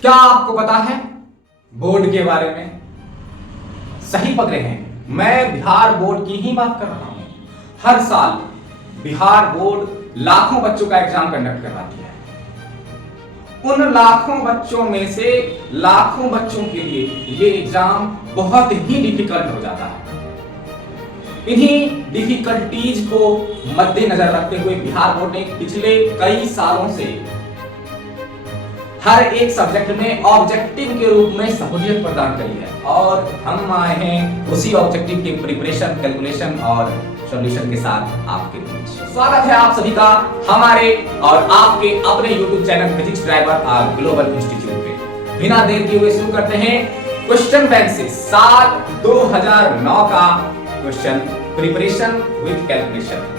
क्या आपको पता है बोर्ड के बारे में? सही पकड़े हैं, मैं बिहार बोर्ड की ही बात कर रहा हूं। हर साल बिहार बोर्ड लाखों बच्चों का एग्जाम कंडक्ट करवाती है। उन लाखों बच्चों में से लाखों बच्चों के लिए ये एग्जाम बहुत ही डिफिकल्ट हो जाता है। इन्हीं डिफिकल्टीज को मद्देनजर रखते हुए बिहार बोर्ड ने पिछले कई सालों से हर एक सब्जेक्ट में ऑब्जेक्टिव के रूप में सहूलियत प्रदान करी है और हम आए हैं उसी ऑब्जेक्टिव के प्रिपरेशन, कैलकुलेशन और सॉल्यूशन के साथ आपके बीच। स्वागत है आप सभी का हमारे और आपके अपने YouTube channel physics driver global institute पे। बिना देर किए हुए शुरू करते हैं क्वेश्चन बैंक से साल 2009 का क्वेश्चन प्रिपरेशन विद कैलकुलेशन।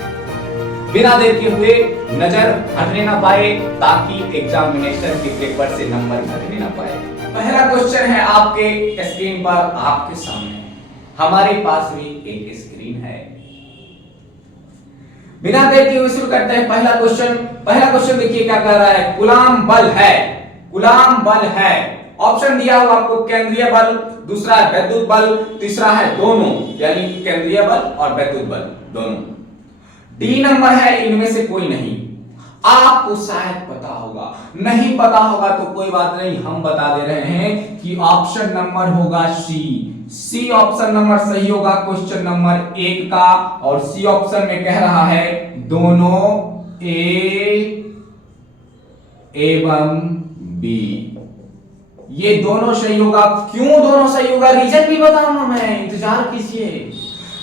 बिना देर किए हुए नजर हटने ना पाए ताकि एग्जामिनेशन के पेपर से नंबर हटने ना पाए। पहला क्वेश्चन है आपके स्क्रीन पर, आपके सामने। हमारे पास भी एक स्क्रीन है। बिना देर किए हुए शुरू करते हैं पहला क्वेश्चन देखिए क्या कह रहा है। कूलाम बल है, कूलाम बल है। ऑप्शन दिया हुआ आपको केंद्रीय बल, दूसरा है वैद्युत बल, तीसरा है दोनों, यानी केंद्रीय बल और वैद्युत बल दोनों। डी नंबर है इनमें से कोई नहीं। आपको शायद पता होगा, नहीं पता होगा तो कोई बात नहीं, हम बता दे रहे हैं कि ऑप्शन नंबर होगा सी ऑप्शन नंबर सही होगा क्वेश्चन नंबर 1 का। और सी ऑप्शन में कह रहा है दोनों ए एवं बी, ये दोनों सही होगा। क्यों दोनों सही होगा, रीजन भी बताऊंगा मैं, इंतजार कीजिए।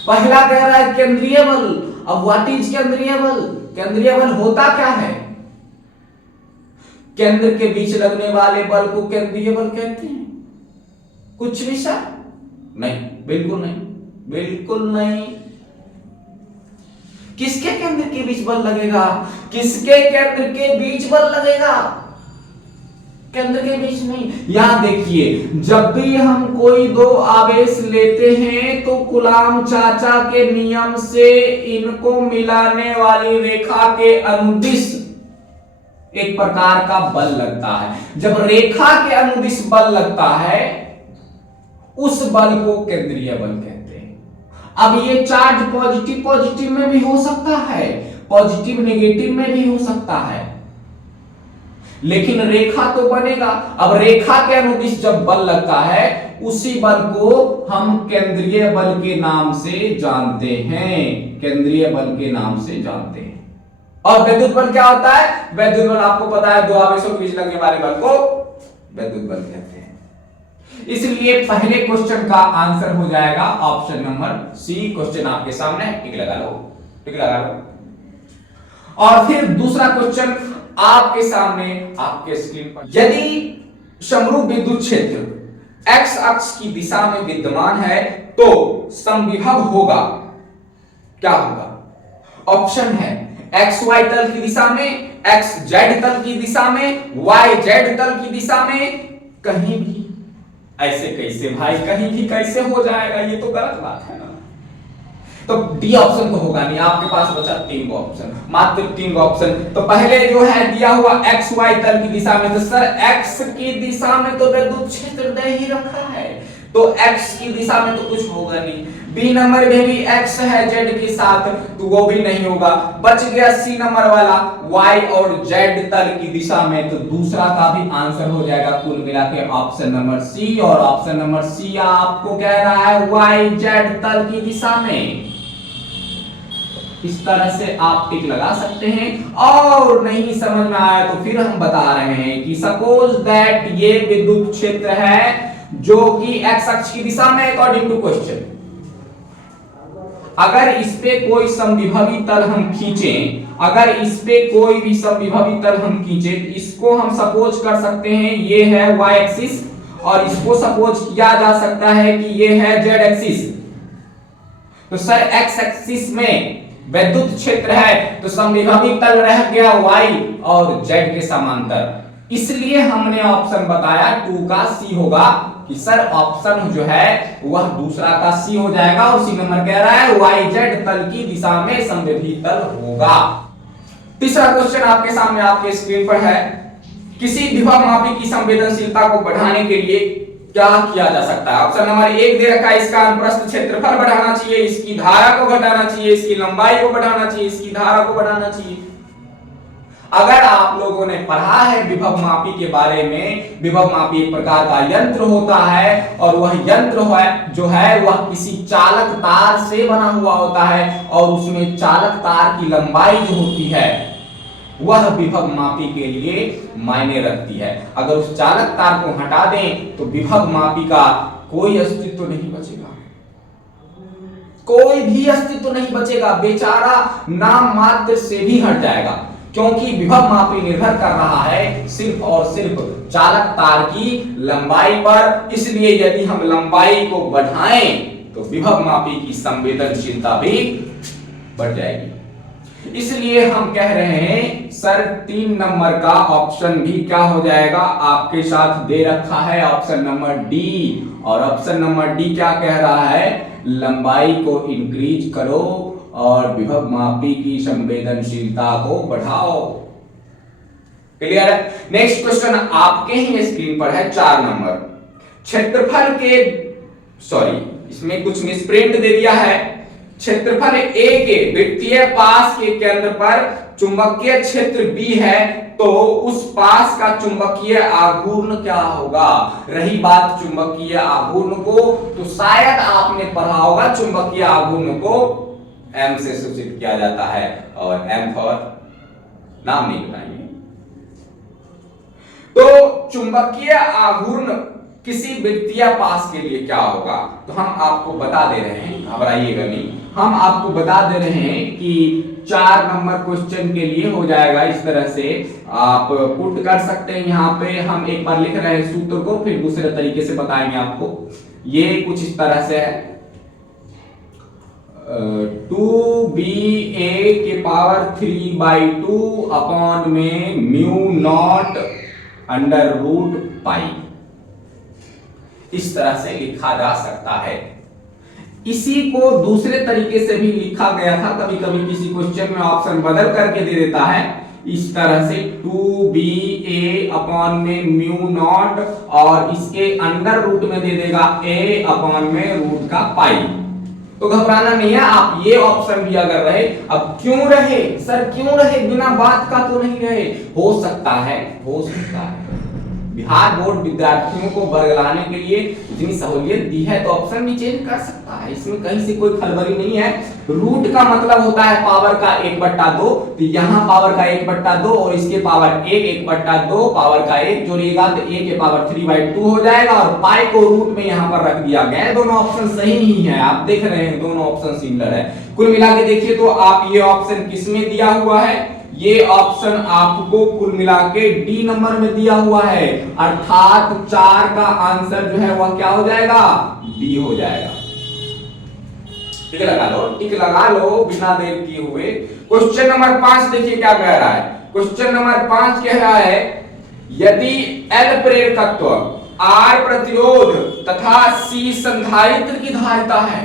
पहला कह रहा है केंद्रीय बल। अब व्हाट इज केंद्रीय बल? केंद्रीय बल होता क्या है? केंद्र के बीच लगने वाले बल को केंद्रीय बल कहते हैं। कुछ भी सर? नहीं, बिल्कुल नहीं, बिल्कुल नहीं। किसके केंद्र के बीच बल लगेगा? किसके केंद्र के बीच बल लगेगा? केंद्र के बीच नहीं। यहां देखिए, जब भी हम कोई दो आवेश लेते हैं तो कूलाम चाचा के नियम से इनको मिलाने वाली रेखा के अनुदिश एक प्रकार का बल लगता है। जब रेखा के अनुदिश बल लगता है उस बल को केंद्रीय बल कहते हैं। अब ये चार्ज पॉजिटिव पॉजिटिव में भी हो सकता है, पॉजिटिव नेगेटिव में भी हो सकता है, लेकिन रेखा तो बनेगा। अब रेखा के अनुदिश जब बल लगता है उसी बल को हम केंद्रीय बल के नाम से जानते हैं, केंद्रीय बल के नाम से जानते हैं। और वैद्युत बल क्या होता है? वैद्युत बल आपको पता है, दो आवेशों के बीच लगने वाले बल को वैद्युत बल कहते हैं। इसलिए पहले क्वेश्चन का आंसर हो जाएगा ऑप्शन नंबर सी। क्वेश्चन आपके सामने, टिक लगा लो, टिक लगा लो। और फिर दूसरा क्वेश्चन आपके सामने, आपके स्क्रीन पर। यदि समरूप विद्युत क्षेत्र एक्स अक्ष की दिशा में विद्यमान है तो समविभव होगा, क्या होगा? ऑप्शन है एक्स वाई तल की दिशा में, एक्स जेड तल की दिशा में, वाई जेड तल की दिशा में, कहीं भी। ऐसे कैसे भाई, कहीं भी कैसे हो जाएगा? ये तो गलत बात है ना। तो डी ऑप्शन तो होगा नहीं। आपके पास बचा 3 ऑप्शन, मात्र 3 ऑप्शन। तो पहले जो है दिया हुआ एक्स वाई तल की दिशा में, तो सर एक्स की दिशा में तो विद्युत क्षेत्र दे ही रखा है, तो एक्स की दिशा में तो कुछ होगा नहीं। बी नंबर में भी एक्स है जेड के साथ, तो वो भी नहीं होगा। बच गया सी नंबर वाला वाई और जेड तल की दिशा में, तो दूसरा का भी आंसर हो जाएगा कुल मिला के ऑप्शन नंबर सी। और ऑप्शन नंबर सी आपको कह रहा है वाई जेड तल की दिशा में। इस तरह से आप टिक लगा सकते हैं। और नहीं समझ में आया तो फिर हम बता रहे हैं कि सपोज दैट ये विद्युत क्षेत्र है जो कि एक्स अक्ष की दिशा में अकॉर्डिंग टू क्वेश्चन। अगर इस पे कोई समविभवी तल हम खींचें, अगर इस पे कोई भी समविभवी तल हम खींचें, तो इसको हम सपोज कर सकते हैं ये है वाई एक्सिस, और इसको सपोज किया जा सकता है कि ये है जेड एक्सिस। तो सर एक्स एक्सिस में वैद्युत क्षेत्र है तो समविभवी तल रह गया y और z के समांतर। इसलिए हमने ऑप्शन बताया 2 का सी होगा कि सर ऑप्शन जो है वह दूसरा का सी हो जाएगा। और सी नंबर कह रहा है y z तल की दिशा में समविभवी तल होगा। तीसरा क्वेश्चन आपके सामने, आपके स्क्रीन पर है। किसी विभव मापी की संवेदनशीलता को बढ़ाने के लिए क्या किया जा सकता है? ऑप्शन नंबर 1 दे रखा है, इसका अनुप्रस्थ क्षेत्रफल बढ़ाना चाहिए, इसकी धारा को घटाना चाहिए, इसकी लंबाई को बढ़ाना चाहिए, इसकी धारा को बढ़ाना चाहिए। अगर आप लोगों ने पढ़ा है विभव मापी के बारे में, विभव मापी एक प्रकार का यंत्र होता है और वह यंत्र जो है वह किसी चालक तार से बना हुआ होता है और उसमें चालक तार की लंबाई जो होती है वह विभव मापी के लिए मायने रखती है। अगर उस चालक तार को हटा दें तो विभव मापी का कोई अस्तित्व नहीं बचेगा, कोई भी अस्तित्व नहीं बचेगा, बेचारा नाम मात्र से भी हट जाएगा, क्योंकि विभव मापी निर्भर कर रहा है सिर्फ और सिर्फ चालक तार की लंबाई पर। इसलिए यदि हम लंबाई को बढ़ाएं तो विभव मापी की संवेदनशीलता भी बढ़ जाएगी। इसलिए हम कह रहे हैं सर 3 नंबर का ऑप्शन भी क्या हो जाएगा, आपके साथ दे रखा है ऑप्शन नंबर डी। और ऑप्शन नंबर डी क्या कह रहा है, लंबाई को इंक्रीज करो और विभव मापी की संवेदनशीलता को बढ़ाओ। क्लियर है? नेक्स्ट क्वेश्चन आपके ही स्क्रीन पर है 4 नंबर। क्षेत्रफल के इसमें कुछ मिसप्रिंट दे दिया है। क्षेत्रफल ए के वृत्तीय पास के केंद्र पर चुंबकीय क्षेत्र बी है, तो उस पास का चुंबकीय आघूर्ण क्या होगा? रही बात चुंबकीय आघूर्ण को, तो शायद आपने पढ़ा होगा चुंबकीय आघूर्ण को एम से सूचित किया जाता है और एम फॉर नाम नहीं बताएंगे। तो चुंबकीय आघूर्ण किसी वृत्तीय पास के लिए क्या होगा, तो हम आपको बता दे रहे हैं, घबराइएगा नहीं, हम आपको बता दे रहे हैं कि 4 नंबर क्वेश्चन के लिए हो जाएगा इस तरह से। आप पुट कर सकते हैं, यहाँ पे हम एक बार लिख रहे हैं सूत्र को, फिर दूसरे तरीके से बताएंगे आपको। ये कुछ इस तरह से है, 2ba के पावर 3/2 अपॉन में mu not under root pi, इस तरह से लिखा जा सकता है। इसी को दूसरे तरीके से भी लिखा गया था, कभी कभी किसी क्वेश्चन में ऑप्शन बदल करके दे देता है इस तरह से 2ba अपॉन में म्यू नॉट और इसके अंडर रूट में दे देगा a अपॉन में रूट का पाई। तो घबराना नहीं है, आप ये ऑप्शन भी अगर रहे, अब क्यों रहे सर, क्यों रहे, बिना बात का तो नहीं रहे, हो सकता है बिहार बोर्ड विद्यार्थियों को बरगलाने के लिए इतनी सहूलियत दी है तो ऑप्शन भी चेंज कर सकता है, इसमें कहीं से कोई खलबली नहीं है। रूट का मतलब होता है पावर का 1/2, तो यहाँ पावर का 1/2 और इसके पावर 1/2 पावर का 1 जोड़िएगा तो a के पावर 3/2 हो जाएगा और पाई को रूट में यहाँ पर रख दिया गया है। दोनों ऑप्शन सही ही है, आप देख रहे हैं दोनों ऑप्शन सिमिलर है। कुल मिला के देखिए तो आप ये ऑप्शन किसमें दिया हुआ है, ये ऑप्शन आपको कुल मिला के डी नंबर में दिया हुआ है, अर्थात 4 का आंसर जो है वह क्या हो जाएगा, डी हो जाएगा। टिक लगा लो बिना देर किए हुए। क्वेश्चन नंबर 5 देखिए क्या कह रहा है। क्वेश्चन नंबर 5 कह रहा है यदि L प्रेरकत्व, R प्रतिरोध तथा C संधारित्र की धारिता है,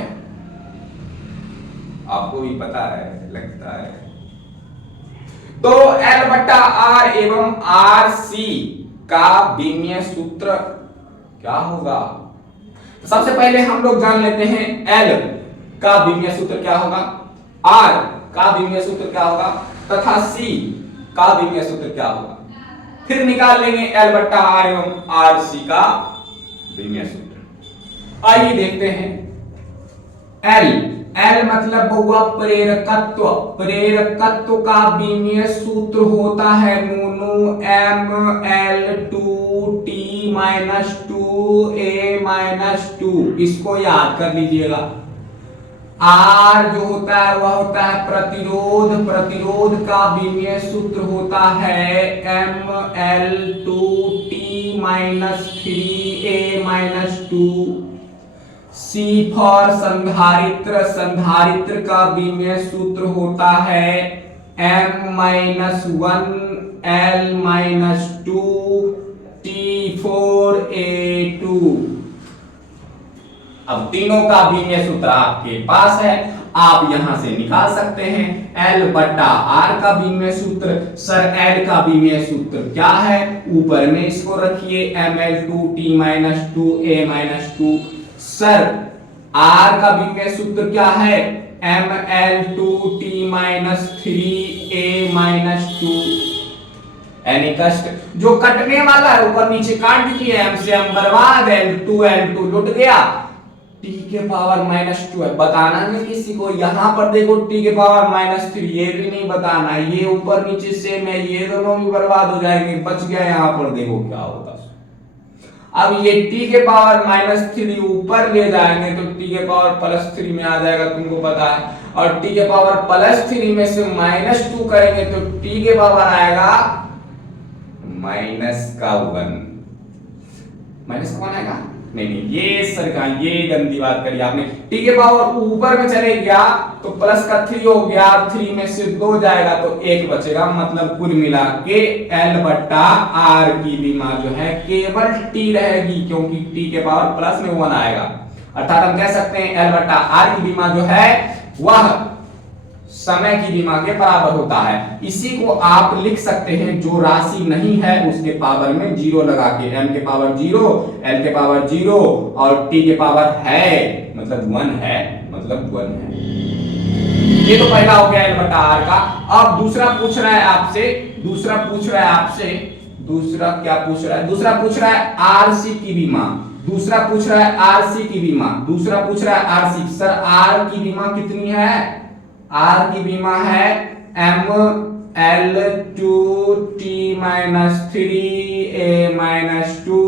आपको भी पता है लगता है, तो L/R एवं RC का विमीय सूत्र क्या होगा। सबसे पहले हम लोग जान लेते हैं L का विमीय सूत्र क्या होगा, R का विमीय सूत्र क्या होगा तथा C का विमीय सूत्र क्या होगा, फिर निकाल लेंगे L/R एवं RC का विमीय सूत्र। आइए देखते हैं। L मतलब हुआ प्रेरकत्व, प्रेरकत्व का विमीय सूत्र होता है नूनू ML2T-2A-2, इसको याद कर लीजिएगा। R जो होता है वह होता है प्रतिरोध, प्रतिरोध का विमीय सूत्र होता है ML2T-3A-2। C फॉर संधारित्र, संधारित्र का विमीय सूत्र होता है M-1L-2T4A2। अब तीनों का विमीय सूत्र आपके पास है, आप यहां से निकाल सकते हैं L बटा R का बीमीय सूत्र। सर L का बीमीय सूत्र क्या है, ऊपर में इसको रखिए Ml2T-2A-2। सर R का बीमीय सूत्र क्या है, Ml2T-3A-2। यानी कष्ट जो कटने वाला है ऊपर नीचे काट दीजिए, M से M बर्बाद, L2 लुट गया। T के पावर -2 है, बताना नहीं किसी को। यहां पर देखो T के पावर -3, ये भी नहीं बताना, ये ऊपर नीचे सेम है, ये दोनों भी बर्बाद हो जाएंगे। बच गया यहां पर, देखो क्या होता। अब ये T के पावर -3 ऊपर ले जाएंगे तो T के पावर +3 में आ जाएगा, तुमको पता है। और T के पावर +3 में से -2 करेंगे तो T के पावर आएगा -1। -1 आएगा, नहीं ये सर का, ये गंदी बात करी आपने। T के पावर ऊपर में चले गया तो +3 हो गया, 3 में से 2 जाएगा तो 1 बचेगा। मतलब कुल मिला के L बटा R की बीमा जो है केवल T रहेगी, क्योंकि T के पावर +1 आएगा। अर्थात हम कह सकते हैं L बटा R की बीमा जो है वह समय की बीमा के बराबर होता है। इसी को आप लिख सकते हैं, जो राशि नहीं है उसके पावर में 0 लगा के, m के पावर 0, l के पावर 0 और t के पावर है मतलब 1 है, मतलब 1 है। ये तो पहला हो गया l बटा r का। अब दूसरा पूछ रहा है आपसे, दूसरा क्या पूछ रहा है, दूसरा पूछ रहा है RC की बीमा, दूसरा पूछ रहा है RC की बीमा, दूसरा पूछ रहा है RC। सर R की बीमा कितनी है, R की बीमा है ML2T-3A-2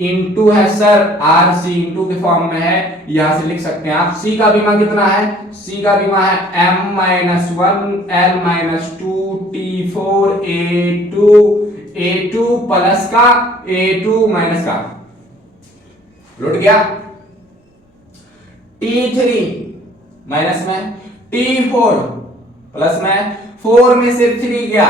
इंटू है सर RC, इंटू के फॉर्म में है, यहां से लिख सकते हैं आप। C का बीमा कितना है, C का बीमा है M-1L-2T4A2 प्लस का A2 माइनस का, लुट गया। T3 माइनस में, T4 प्लस में, 4 में से 3 गया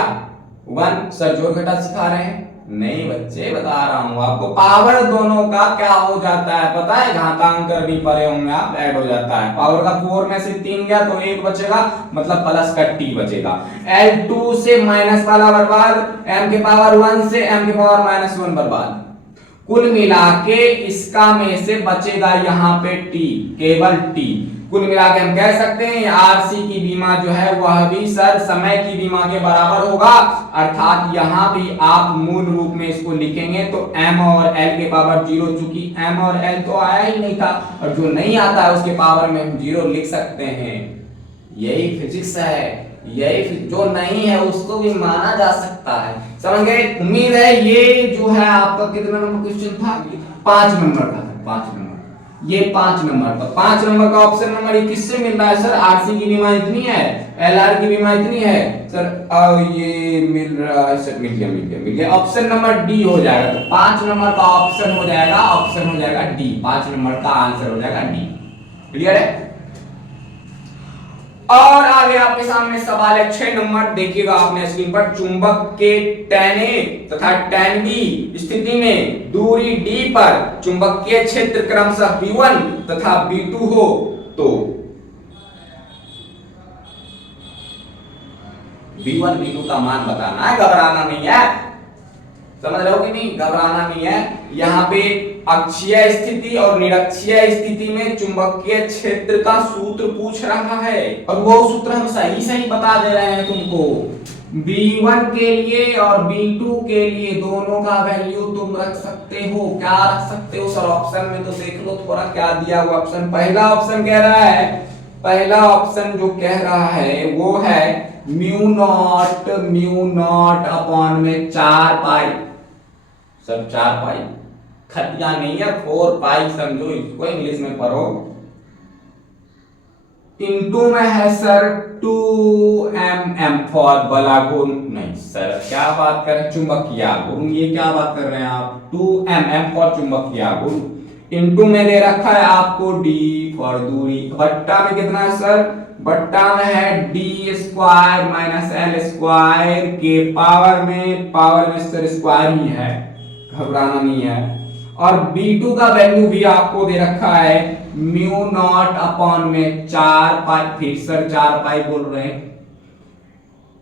1। सर जोड़ घटा सिखा रहे हैं? नहीं बच्चे, बता रहा हूं आपको। पावर दोनों का क्या हो जाता है पता है, घातांक नहीं पढ़े होंगे आप, ऐड हो जाता है। पावर का 4 में से 3 गया तो 1 बचेगा, मतलब प्लस का T बचेगा। L2 से माइनस वाला बर्बाद, M के पावर 1 से M के पावर -1 बर्बाद। कुल मिला के इसका में से बचेगा यहाँ पे T, केवल T। कुल मिला के हम कह सकते हैं RC की बीमा जो है वह भी सर समय की बीमा के बराबर होगा। अर्थात यहाँ भी आप मूल रूप में इसको लिखेंगे तो M और L के पावर 0, चूंकि M और L तो आया ही नहीं था, और जो नहीं आता है उसके पावर में हम 0 लिख सकते हैं। यही फिजिक्स है, यही जो नहीं है उसको भी माना जा सकता है। समझ गए? उम्मीद है ये जो है आपका कितना नंबर क्वेश्चन था, 5 नंबर का था, 5 नंबर, ये 5 नंबर का, 5 नंबर का ऑप्शन नंबर ये किससे मिल रहा है सर, RC की बीमा इतनी है, LR की बीमा इतनी है सर, ये मिल रहा है सर, मिल गया। ऑप्शन नंबर डी हो जाएगा। तो 5 नंबर का ऑप्शन हो जाएगा, ऑप्शन हो जाएगा डी, 5 नंबर का आंसर हो जाएगा डी। क्लियर है? और आगे आपके सामने सवाल है 6 नंबर, देखिएगा आपने स्क्रीन पर। चुंबक के tan A तथा tan B स्थिति में दूरी d पर चुंबकीय क्षेत्र क्रमशः B1 तथा B2 हो तो B1 B2 का मान बताना है, घबराना नहीं है। समझ रहे हो कि नहीं? घबराना नहीं है। यहाँ पे अक्षीय स्थिति और निरक्षीय स्थिति में चुंबकीय क्षेत्र का सूत्र पूछ रहा है, और वो सूत्र हम सही बता दे रहे हैं तुमको। B1 के लिए और B2 के लिए दोनों का वैल्यू तुम रख सकते हो। क्या रख सकते हो सर? ऑप्शन में तो देख लो थोड़ा क्या दिया हुआ ऑप्शन। पहला ऑप्शन कह रहा है, पहला ऑप्शन जो कह रहा है वो है म्यू नॉट अपॉन में 4 पाई। सर 4 पाई खटिया नहीं है, 4 पाई समझो इसको, इंग्लिश में पढ़ो। इनटू में है सर 2mm फॉर बलागुण, नहीं सर क्या बात कर रहे हैं, चुंबकीय गुण, ये क्या बात कर रहे हैं आप, 2mm फॉर चुंबकीय गुण। इनटू में दे रखा है आपको d फॉर दूरी। बट्टा में कितना है सर? बट्टा में है d square minus l square के पावर में सर स्क्वायर ही है, घबराना नहीं है। और B2 का वैल्यू भी आपको दे रखा है म्यू नॉट अपॉन में 4 पाई, फिर सर 4 पाई बोल रहे हैं,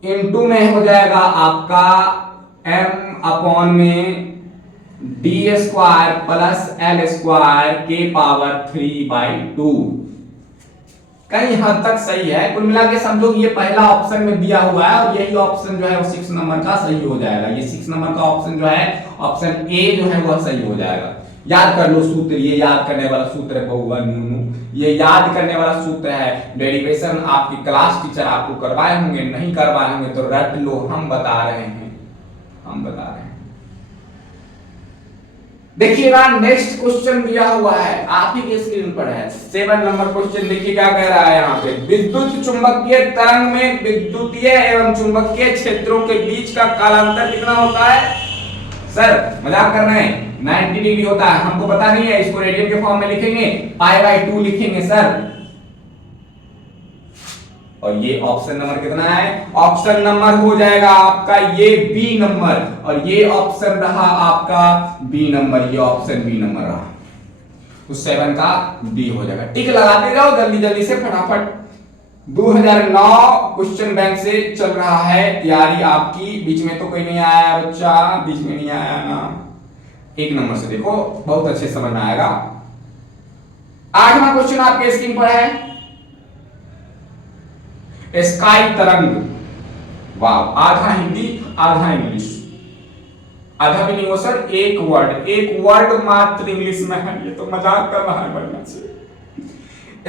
इनटू में हो जाएगा आपका m अपॉन में D square plus L square के पावर 3/2। कई हद तक सही है। कुल मिला के समझो ये पहला ऑप्शन में दिया हुआ है और यही ऑप्शन जो है वो 6 नंबर का सही हो जाएगा। ये 6 नंबर का ऑप्शन जो है, ऑप्शन ए जो है वह सही हो जाएगा। याद कर लो सूत्र, ये याद करने वाला सूत्र है बहुगुणन, ये याद करने वाला सूत्र है। डेरिवेशन आपकी क्लास टीचर आपको करवाए होंगे, नहीं करवाए होंगे तो रट लो, हम बता रहे हैं, हम बता रहे हैं। देखिएगा नेक्स्ट क्वेश्चन दिया हुआ है, आप ही के स्क्रीन पर है 7 नंबर क्वेश्चन। देखिए क्या कह रहा है यहाँ पे, विद्युत चुंबकीय तरंग में विद्युतीय एवं चुंबकीय क्षेत्रों के बीच का कालांतर कितना होता है? सर मजाक कर रहे हैं, 90 डिग्री होता है। हमको पता नहीं है, इसको रेडियन के फॉर्म में लिखेंगे, π/2 लिखेंगे सर। और ये ऑप्शन नंबर कितना है? ऑप्शन नंबर हो जाएगा आपका ये बी नंबर, और ये ऑप्शन रहा आपका बी नंबर, ये ऑप्शन बी नंबर रहा, तो 7 का बी हो जाएगा। टिक लगाते जाओ जल्दी जल्दी से फटाफट। 2009 क्वेश्चन बैंक से चल रहा है तैयारी आपकी। बीच में तो कोई नहीं आया बच्चा, बीच में नहीं आया ना। 1 नंबर से देखो, बहुत अच्छे समझ में आएगा। 8वां क्वेश्चन आपके स्क्रीन पर है, स्काई तरंग। वाह, आधा हिंदी आधा इंग्लिश, आधा भी नहीं हो सर, एक वर्ड मात्र इंग्लिश में है, ये तो मजाक कर रहा है बढ़िया से।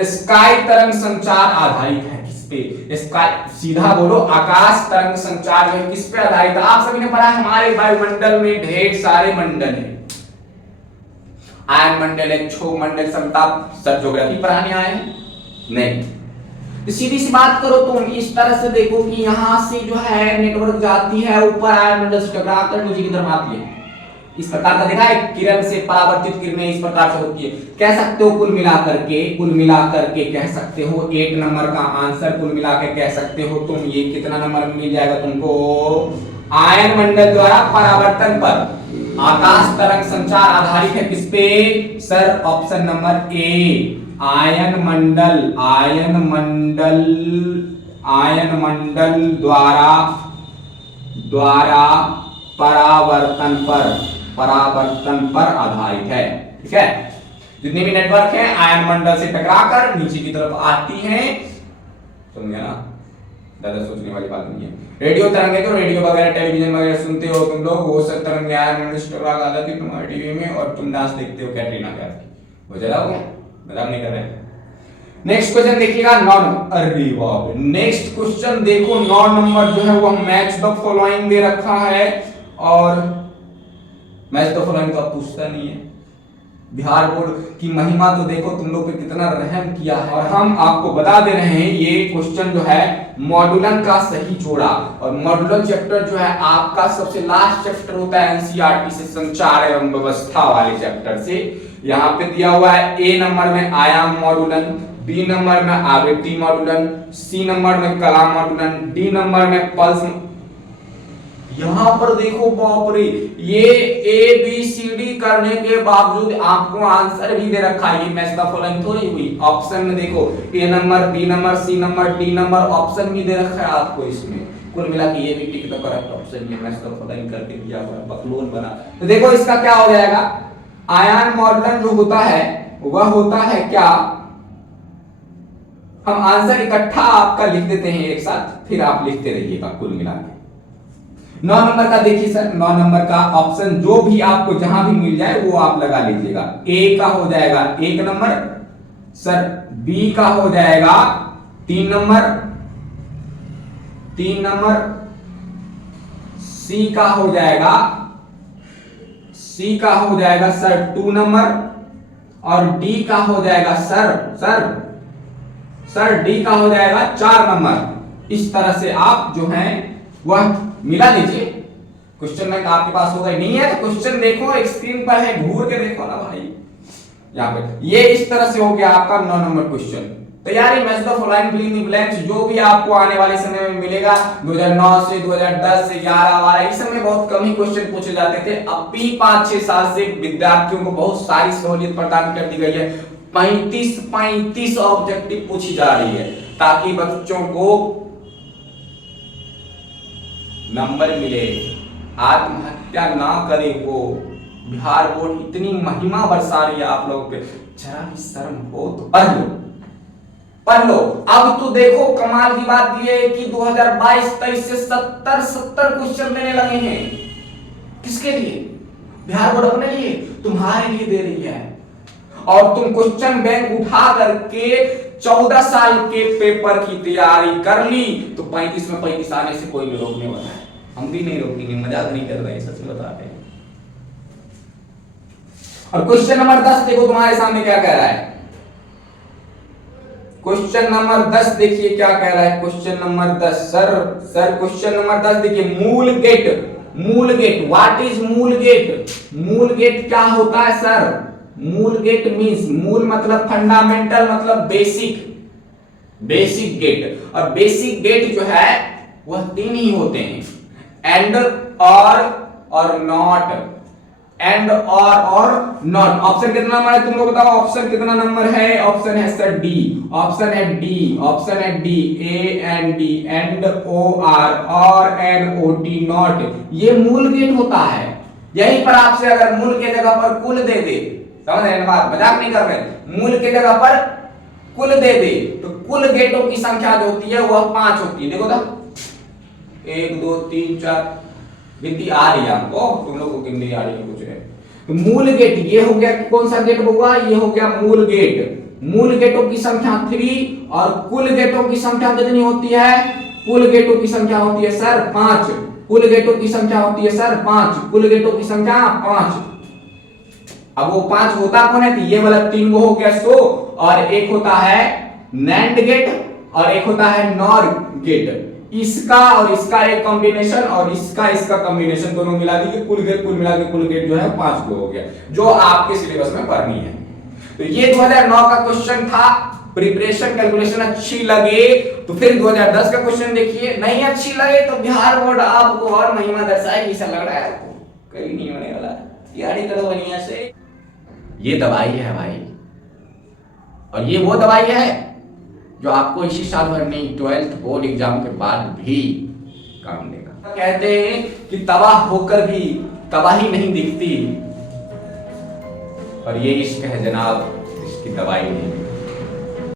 स्काई तरंग संचार आधारित है किस पे? स्काई सीधा बोलो, आकाश तरंग संचार जो है किस पे आधारित है? आप सभी ने पढ़ा है, हमारे वायुमंडल में ढेर सारे मंडल हैं, आयन मंडल है, क्षोभ मंडल, समताप। सर ज्योग्राफी पढ़ाने आए हैं? नहीं। सीधी सी बात करो तुम, इस तरह से देखो कि यहां से जो है नेटवर्क जाती है ऊपर, आयन मंडल से टकराकर नीचे की तरफ आती है। इस प्रकार का देखा है, किरण से परावर्तित किरणें इस प्रकार से होती है। कह सकते हो कुल मिलाकर के कह सकते हो 8 नंबर का आंसर कुल मिला के कह सकते हो तुम। ये कितना नंबर मिल जाएगा तुमको? आयन मंडल द्वारा परावर्तन पर आकाश तरंग संचार आधारित है किस पे? सर ऑप्शन नंबर ए, आयन मंडल द्वारा परावर्तन पर आधारित है। ठीक है, जितने भी नेटवर्क हैं आयन मंडल से टकराकर नीचे की तरफ आती हैं। समझ ना, ज्यादा सोचने वाली बात नहीं है। रेडियो तरंगे तो रेडियो वगैरह टेलीविजन वगैरह सुनते हो तुम लोग, वो सब तरंग आयन मंडल से टकरा के आ जाती है तुम्हारे टीवी में, और तुम डांस देखते हो कैटरीना कैफ की। हो जाएगा, मजाक नहीं कर रहे हैं। नेक्स्ट क्वेश्चन देखिएगा 9 नंबर। अरे बाप रे, नेक्स्ट क्वेश्चन देखो 9 नंबर जो है वो मैच द फॉलोइंग दे रखा है, और मैच द फॉलोइंग तो अब पूछता नहीं है। बिहार बोर्ड की महिमा तो देखो तुम लोग पे कितना रहम किया है। और हम आपको बता दे रहे हैं ये क्वेश्चन जो है मॉड्यूलन का सही जोड़ा, और मॉड्यूलन चैप्टर जो है आपका सबसे लास्ट चैप्टर होता है एनसीईआरटी से, संचार एवं व्यवस्था वाले चैप्टर से। यहाँ पे दिया हुआ है ए नंबर में आयाम मॉड्यूलन, बी नंबर में आवृत्ति मॉड्यूलन, सी नंबर में कला मॉड्यूलन, डी नंबर में पल्स। यहां पर देखो बाप रे, ये ए बी सी डी करने के बावजूद आपको आंसर भी दे रखा है। ये मैच द फॉलोइंग थोड़ी हुई, ऑप्शन में देखो A number, B number, C number, D number, option भी दे रखा है आपको इसमें। कुल मिला के ये भी टिक द करेक्ट ऑप्शन, ये मैच द फॉलोइंग करके दिया हुआ है, बकलोल बना। तो देखो इसका क्या हो जाएगा, आयन मॉड्यूलन जो होता है वह होता है क्या, हम आंसर इकट्ठा आपका लिख देते हैं एक साथ, फिर आप लिखते रहिएगा कुल मिला के। 9 नंबर का देखिए सर, 9 नंबर का ऑप्शन जो भी आपको जहां भी मिल जाए वो आप लगा लीजिएगा। ए का हो जाएगा 1 नंबर सर, बी का हो जाएगा 3 नंबर, सी का हो जाएगा सर 2 नंबर, और डी का हो जाएगा सर डी का हो जाएगा 4 नंबर। इस तरह से आप जो है वह मिला लीजिए। क्वेश्चन में आपके पास होगा ही नहीं है तो क्वेश्चन देखो, एक स्क्रीन पर है, घूर के देखो ना भाई। यहाँ पे ये इस तरह से हो गया आपका 9 नंबर क्वेश्चन। तैयारी match the following fill in the blanks जो भी आपको आने वाले समय में मिलेगा 2009 से 2010 से 11 12 इस समय बहुत कम ही क्वेश्चन पूछे जाते थे। अब भी 5-6 साल से विद्यार्थियों को बहुत सारी सहूलियत प्रदान कर दी गई है। 35 ऑब्जेक्टिव पूछी जा रही है ताकि बच्चों को नंबर मिले, आत्महत्या ना करे। वो बिहार बोर्ड इतनी महिमा बरसा रही है आप लोगों पे, जरा भी शर्म हो तो पढ़ लो। अब तो देखो कमाल की बात यह है कि 2022-23 से 70 क्वेश्चन देने लगे हैं। किसके लिए? बिहार बोर्ड अपने लिए, तुम्हारे लिए दे रही है। और तुम क्वेश्चन बैंक उठा करके 14 साल के पेपर की तैयारी कर ली तो 35 में 35 आने से कोई नहीं रोकने वाला है। हम भी नहीं रोकेंगे, मजाक नहीं कर रहे, सच बता रहे हैं। और क्वेश्चन नंबर 10 देखो तुम्हारे सामने क्या कह रहा है। क्वेश्चन नंबर 10 देखिए क्या कह रहा है। Question number 10 sir question number 10 देखिए, मूल गेट व्हाट इज मूल गेट? मूल गेट क्या होता है सर? मूल गेट मींस, मूल मतलब फंडामेंटल मतलब बेसिक गेट। और बेसिक गेट जो है वह 3 ही होते हैं, एंड और नॉट। एंड और नॉट। ऑप्शन कितना नंबर है तुम लोग बताओ? ऑप्शन कितना नंबर है? ऑप्शन है सर डी। ऑप्शन है D, A and D, and O R, और एन ओ टी, नॉट। ये मूल गेट होता है। यहीं पर आपसे अगर मूल के जगह पर कुल दे दे, समझ रहे हैं बात, मजाक नहीं कर रहे, मूल के जगह पर कुल दे दे तो कुल गेटों की संख्या जो होती है वह 5 होती है। देखो तो 1 2 3 4 गिनती आ रही है हमको, तुम लोगों को गिनती आ रही है कुछ है। तो मूल गेट ये हो गया, कौन सा गेट होगा? ये हो गया मूल गेट। मूल गेटों की संख्या 3 और कुल गेटों की संख्या कितनी होती है? कुल गेटों की संख्या होती है सर 5। कुल गेटों की संख्या होती है सर 5। कुल गेटों की संख्या 5। अब वो 5 होता कौन है? तो ये वाला 3 वो हो गया 100, और एक होता है नैंड गेट और एक होता है नॉर गेट। इसका और इसका एक कॉम्बिनेशन और इसका कॉम्बिनेशन दोनों मिला दी कुल मिला के कुल गेट जो है 5 को हो गया, जो आपके सिलेबस में पढ़नी है। तो ये 2009 का क्वेश्चन था। प्रिपरेशन कैलकुलेशन अच्छी लगे तो फिर 2010 का क्वेश्चन देखिए। नहीं अच्छी लगे तो बिहार बोर्ड आपको और महिमा दर्शाएगी। ऐसा लग रहा है आपको? कहीं नहीं होने वाला, तैयारी करो बढ़िया से। ये दवाई है भाई, और ये वो दवाई है जो आपको इसी साल भर नहीं 12th बोर्ड एग्जाम के बाद भी काम देगा। कहते हैं कि तबाह होकर भी तबाही नहीं दिखती, और ये इश्क है जनाब, इसकी दवाई नहीं।